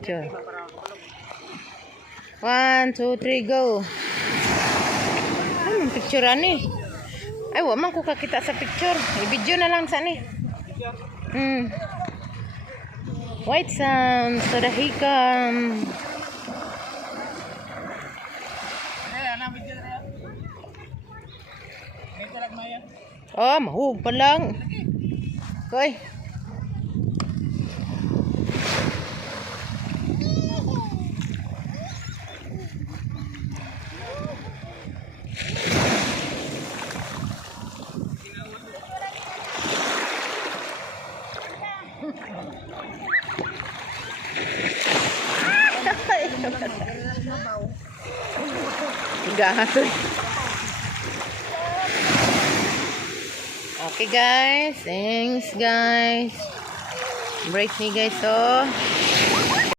picture. 1, 2, 3, go. Ano picture ani? Ay, wa man ko kakita sa picture. I-video na lang sa ni. White Sands, Tadahikam. Oh, mahug pa lang. Koy. Okay guys, thanks guys. Break ni guys, oh.